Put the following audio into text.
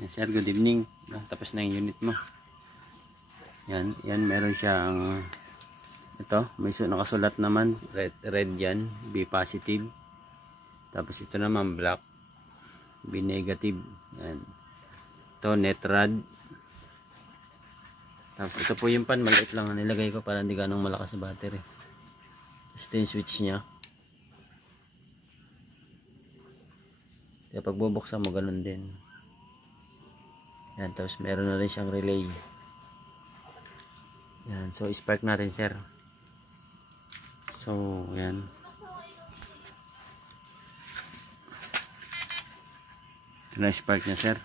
Yan, sir, good evening. Tapos na yung unit mo. Yan, meron siyang ito, may nakasulat naman red yan, B positive. Tapos ito naman black, B negative. Yan. Ito net rod. Tapos ito po yung pan, maliit lang ang nilagay ko para hindi ganong malakas sa battery. Tapos ito yung switch nya. Kaya pag bubuksan mo ganun din. Yan, tapos meron na rin siyang relay. Yan, so spark natin, sir. So, yan. Ito na spark niya, sir.